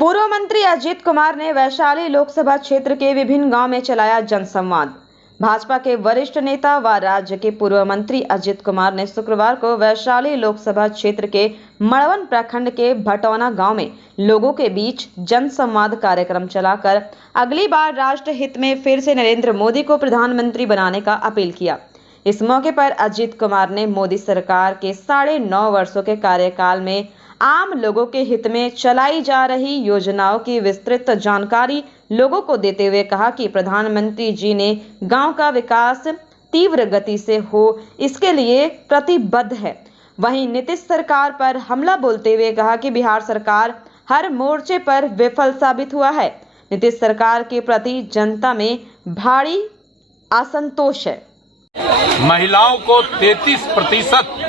पूर्व मंत्री अजीत कुमार ने वैशाली लोकसभा क्षेत्र के विभिन्न गांव में चलाया जनसंवाद। भाजपा के वरिष्ठ नेता व राज्य के पूर्व मंत्री अजीत कुमार ने शुक्रवार को वैशाली लोकसभा क्षेत्र के मड़वन प्रखंड के भटौना गांव में लोगों के बीच जनसंवाद कार्यक्रम चलाकर अगली बार राष्ट्र हित में फिर से नरेंद्र मोदी को प्रधानमंत्री बनाने का अपील किया। इस मौके पर अजीत कुमार ने मोदी सरकार के 9.5 वर्षों के कार्यकाल में आम लोगों के हित में चलाई जा रही योजनाओं की विस्तृत जानकारी लोगों को देते हुए कहा कि प्रधानमंत्री जी ने गांव का विकास तीव्र गति से हो, इसके लिए प्रतिबद्ध है। वहीं नीतीश सरकार पर हमला बोलते हुए कहा कि बिहार सरकार हर मोर्चे पर विफल साबित हुआ है। नीतीश सरकार के प्रति जनता में भारी असंतोष है। महिलाओं को 33%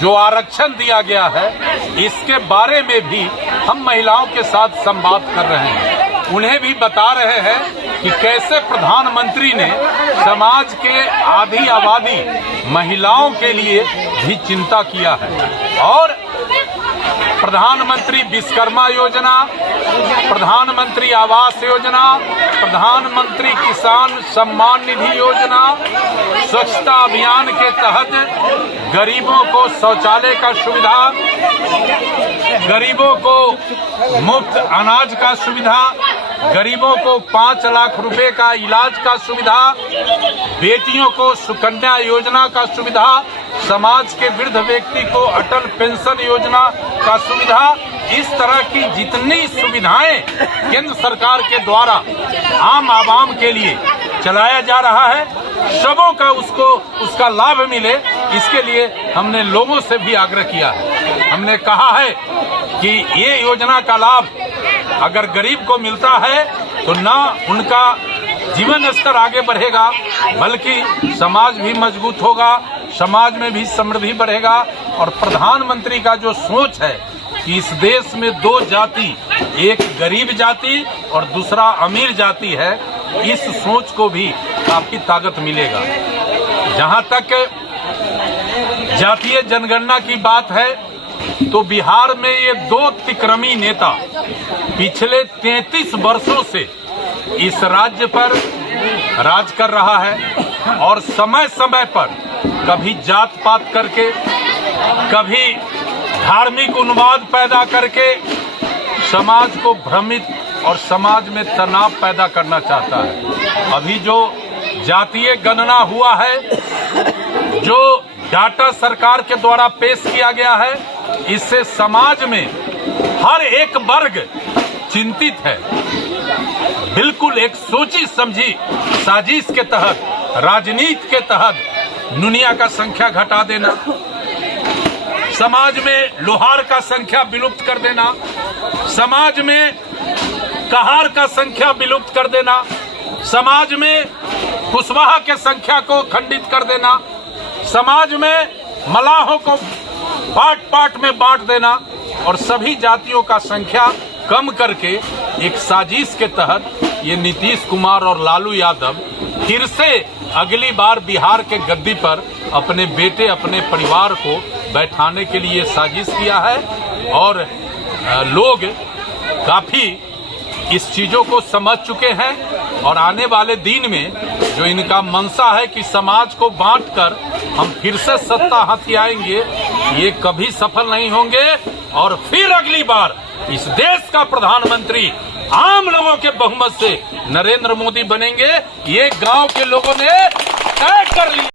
जो आरक्षण दिया गया है, इसके बारे में भी हम महिलाओं के साथ संवाद कर रहे हैं। उन्हें भी बता रहे हैं कि कैसे प्रधानमंत्री ने समाज के आधी आबादी महिलाओं के लिए भी चिंता किया है और प्रधानमंत्री विश्वकर्मा योजना, प्रधानमंत्री आवास योजना, प्रधानमंत्री किसान सम्मान निधि योजना, स्वच्छता अभियान के तहत गरीबों को शौचालय का सुविधा, गरीबों को मुफ्त अनाज का सुविधा, गरीबों को 5 लाख रुपए का इलाज का सुविधा, बेटियों को सुकन्या योजना का सुविधा, समाज के वृद्ध व्यक्ति को अटल पेंशन योजना का सुविधा, इस तरह की जितनी सुविधाएं केंद्र सरकार के द्वारा आम आवाम के लिए चलाया जा रहा है, सबों का उसका लाभ मिले, इसके लिए हमने लोगों से भी आग्रह किया है। हमने कहा है कि ये योजना का लाभ अगर गरीब को मिलता है तो न उनका जीवन स्तर आगे बढ़ेगा, बल्कि समाज भी मजबूत होगा, समाज में भी समृद्धि बढ़ेगा। और प्रधानमंत्री का जो सोच है कि इस देश में 2 जाति, एक गरीब जाति और दूसरा अमीर जाति है, इस सोच को भी काफी ताकत मिलेगा। जहां तक जातीय जनगणना की बात है तो बिहार में ये 2 तिक्रमी नेता पिछले 33 वर्षों से इस राज्य पर राज कर रहा है और समय समय पर कभी जात पात करके, कभी धार्मिक उन्माद पैदा करके समाज को भ्रमित और समाज में तनाव पैदा करना चाहता है। अभी जो जातीय गणना हुआ है, जो डाटा सरकार के द्वारा पेश किया गया है, इससे समाज में हर एक वर्ग चिंतित है। बिल्कुल एक सोची समझी साजिश के तहत, राजनीति के तहत दुनिया का संख्या घटा देना, समाज में लोहार का संख्या विलुप्त कर देना, समाज में कहार का संख्या विलुप्त कर देना, समाज में कुशवाहा के संख्या को खंडित कर देना, समाज में मलाहों को पार्ट पार्ट में बांट देना और सभी जातियों का संख्या कम करके एक साजिश के तहत ये नीतीश कुमार और लालू यादव फिर से अगली बार बिहार के गद्दी पर अपने बेटे, अपने परिवार को बैठाने के लिए साजिश किया है। और लोग काफी इस चीजों को समझ चुके हैं और आने वाले दिन में जो इनका मंशा है कि समाज को बांटकर हम फिर से सत्ता हथियाएंगे, ये कभी सफल नहीं होंगे और फिर अगली बार इस देश का प्रधानमंत्री आम लोगों के बहुमत से नरेंद्र मोदी बनेंगे। ये गांव के लोगों ने तय कर लिया।